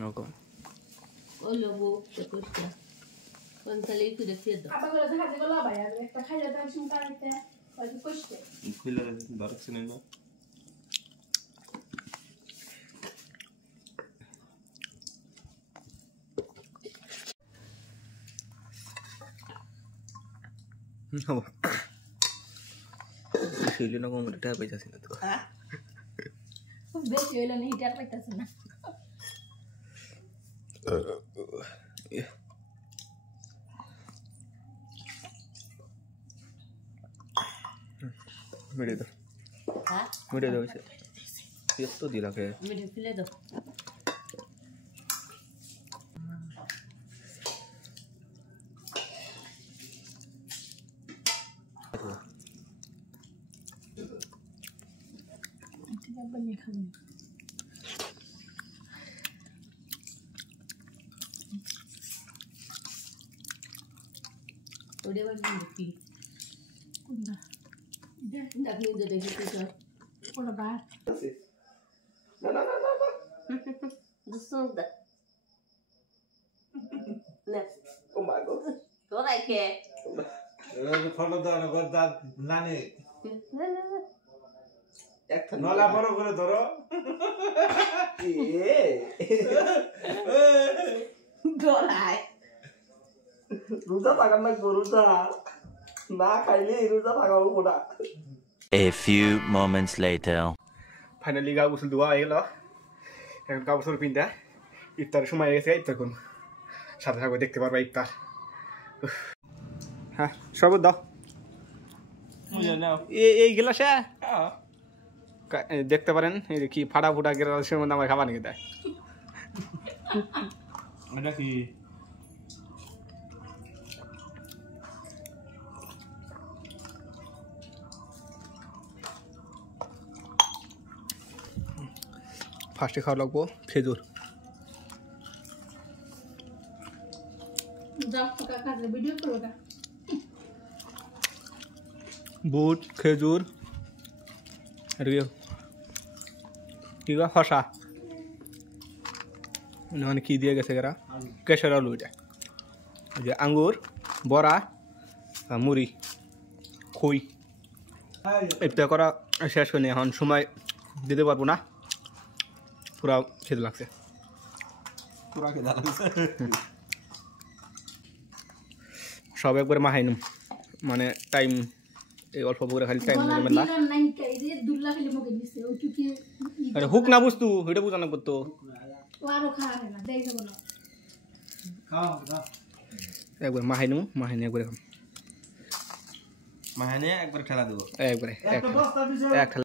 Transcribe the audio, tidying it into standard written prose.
Oke. Oh lobo, te cuesta. Con salir tu desierto. Apa kalau saya kasih kalau bayar, kita kaya dalam sungkan itu, lagi kuste. Kuila dark sinema. No. Sili na kung muna tayo sa sinato. Ah? Bes yo lang hitar pa tas na. Yeah. Mire do. Ha? Mire do. Esto dila ke. Mire file do. Tidak banyak kami. Udah baru mati. Udah. Udah. Ndak ni udah deh itu. Udah bahas. Desunda. Nah, Oh my god. kau tak ke? Follow the God nani. একটা নলা বড় করে ধরো Dolai. রোজা থাকার না রোজা না খাইলে রোজা থাকাও মোটা A few moments later. Finally গা গোসল ধোয়া হয়ে গেল এখন কাপড় পিনটা ইফতার সময় হয়ে গেছে ইফতার করুন সাথে সাথে দেখতে পারবা ইফতার হ্যাঁ শরবত দাও এই গিলাসে দেখতে পারেন এই যে কি ফাটা ফুটা গিলাসের মধ্যে আমার খাবার নিয়ে দেয় এটা কি ফার্স্টে খাওয়া লাগবো খেজুর Jam suka kasih video perlu dah. বুট খেজুর আর কি শশা মানে কি দিয়ে গেছে এরা কেশর আলু এটা যে আঙ্গুর বড়া মুড়ি খই ইফতার করা শেষ হয়নি এখন সময় দিতে পারবো না পুরা খেতে লাগছে পুরা খেদা লাগছে সব একবারে মাহাইনুম মানে টাইম এই অল্প করে খালি টাইম Bola মেলা bilang naik kayak ini dulu lah kalau mau gini sih, itu kira আরে হুক না বুঝতু এটা বুঝানো করতো waru kah ya, dari sana. খাও খাও একবার মাহাইনুম মাহাইনে একবারে মাহানে একবার খেলা দেব একবারে একটা বস্তা দিছে এক